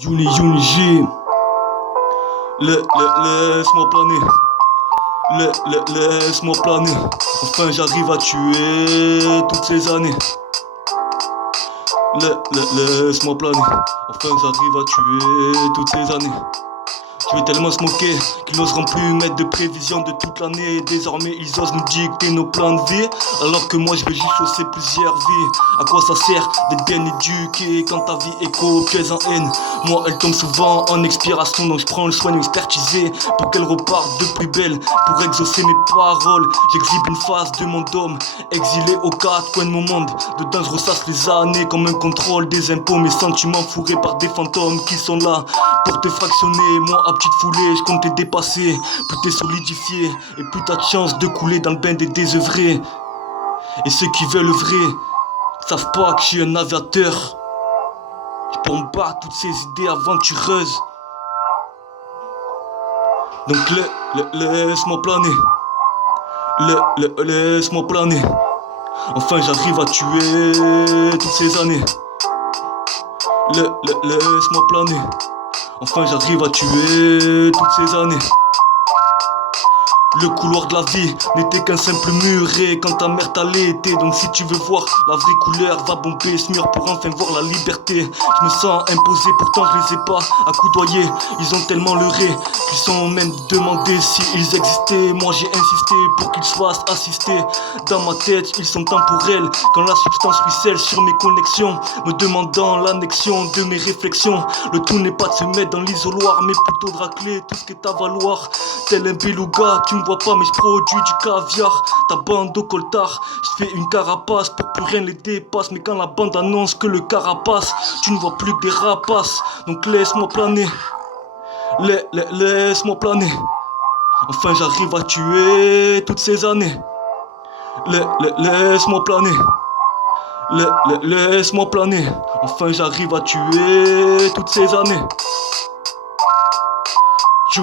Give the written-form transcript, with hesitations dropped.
J. Laisse-moi planer. Laisse-moi planer. Enfin j'arrive à tuer toutes ces années. Laisse-moi planer. Enfin j'arrive à tuer toutes ces années. Je vais tellement se moquer qu'ils n'oseront plus mettre de prévision de toute l'année. Et désormais ils osent nous dicter nos plans de vie, alors que moi je vais juste chausser plusieurs vies. À quoi ça sert d'être bien éduqué quand ta vie est copieuse en haine? Moi elle tombe souvent en expiration, donc je prends le soin d'expertiser pour qu'elle reparte de plus belle. Pour exaucer mes paroles, j'exhibe une face de mon dôme, exilé aux quatre coins de mon monde. Dedans je ressasse les années comme un contrôle des impôts. Mes sentiments fourrés par des fantômes qui sont là pour te fractionner. Moi à petite foulée, je compte te dépasser pour te solidifier. Et plus t'as de chance de couler dans le bain des désœuvrés. Et ceux qui veulent le vrai savent pas que je suis un aviateur. Je bombarde toutes ces idées aventureuses. Donc laisse-moi planer. Laisse-moi planer. Enfin j'arrive à tuer toutes ces années. Laisse-moi planer. Enfin j'arrive à tuer toutes ces années. Le couloir de la vie n'était qu'un simple muret quand ta mère t'a allaité. Donc si tu veux voir la vraie couleur, va bomber ce mur pour enfin voir la liberté. Je me sens imposé, pourtant je les ai pas à coudoyer. Ils ont tellement leurré qu'ils sont même demandé s'ils existaient. Moi j'ai insisté pour qu'ils soient assistés. Dans ma tête ils sont temporels quand la substance ruisselle sur mes connexions, me demandant l'annexion de mes réflexions. Le tout n'est pas de se mettre dans l'isoloir, mais plutôt de racler tout ce qui est à valoir. Tel un beluga, tu me vois pas mais je produis du caviar. Ta bande au coltard, je fais une carapace pour plus rien les dépasse. Mais quand la bande annonce que le carapace, tu ne vois plus que des rapaces. Donc laisse-moi planer. Laisse-moi planer. Enfin j'arrive à tuer toutes ces années. Laisse-moi planer. Laisse-moi planer. Enfin j'arrive à tuer toutes ces années. J.